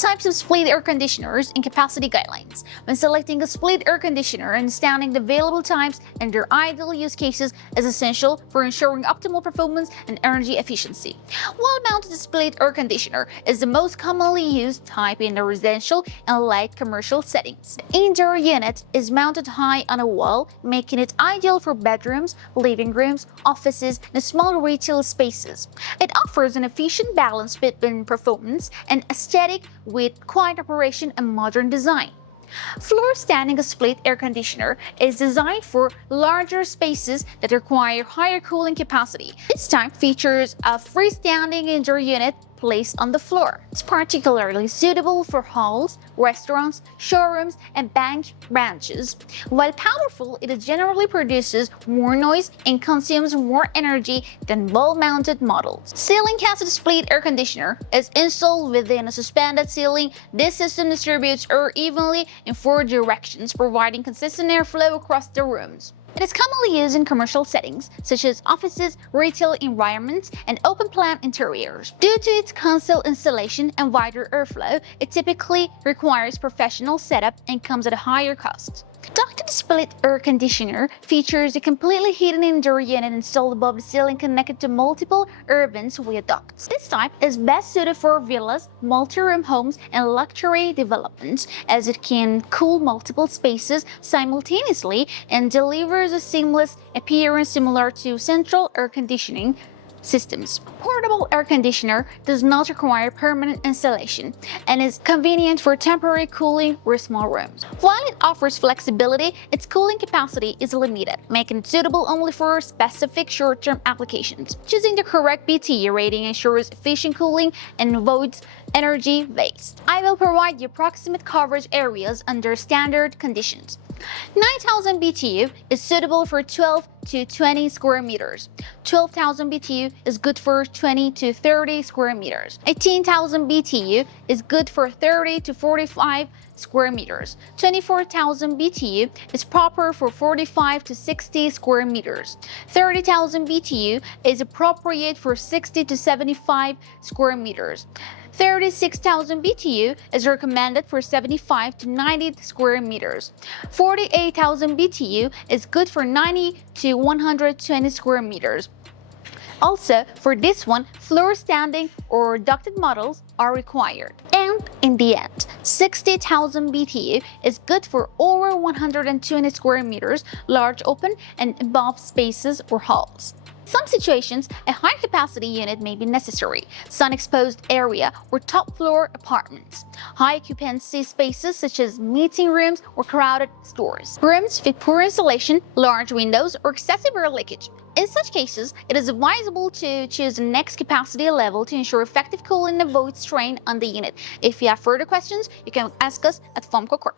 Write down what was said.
Types of split air conditioners and capacity guidelines. When selecting a split air conditioner, understanding the available types and their ideal use cases is essential for ensuring optimal performance and energy efficiency. Wall-mounted split air conditioner is the most commonly used type in the residential and light commercial settings. The indoor unit is mounted high on a wall, making it ideal for bedrooms, living rooms, offices, and small retail spaces. It offers an efficient balance between performance and aesthetic with quiet operation and modern design. Floor-standing split air conditioner is designed for larger spaces that require higher cooling capacity. This type features a freestanding indoor unit placed on the floor. It's particularly suitable for halls, restaurants, showrooms, and bank branches. While powerful, it generally produces more noise and consumes more energy than wall-mounted models. Ceiling cassette split air conditioner is installed within a suspended ceiling. This system distributes air evenly in 4 directions, providing consistent airflow across the rooms. It is commonly used in commercial settings, such as offices, retail environments, and open-plan interiors. Due to its console installation and wider airflow, it typically requires professional setup and comes at a higher cost. Ducted split air conditioner features a completely hidden indoor unit installed above the ceiling connected to multiple air vents via ducts. This type is best suited for villas, multi-room homes, and luxury developments, as it can cool multiple spaces simultaneously and delivers a seamless appearance similar to central air conditioning systems. Portable air conditioner does not require permanent installation and is convenient for temporary cooling or small rooms. While it offers flexibility, its cooling capacity is limited, making it suitable only for specific short-term applications. Choosing the correct BTU rating ensures efficient cooling and avoids energy waste. I will provide you approximate coverage areas under standard conditions. 9,000 BTU is suitable for 12 to 20 square meters. 12,000 BTU is good for 20 to 30 square meters. 18,000 BTU is good for 30 to 45 square meters. 24,000 BTU is proper for 45 to 60 square meters. 30,000 BTU is appropriate for 60 to 75 square meters. 36,000 BTU is recommended for 75 to 90 square meters. 48,000 BTU is good for 90 to 120 square meters. Also, for this one, floor standing or ducted models are required. And in the end, 60,000 BTU is good for over 120 square meters, large open and above spaces or halls. In some situations, a high capacity unit may be necessary, sun-exposed area or top-floor apartments, high occupancy spaces such as meeting rooms or crowded stores, rooms with poor insulation, large windows, or excessive air leakage. In such cases, it is advisable to choose the next capacity level to ensure effective cooling and avoid strain on the unit. If you have further questions, you can ask us at Fomco Corp.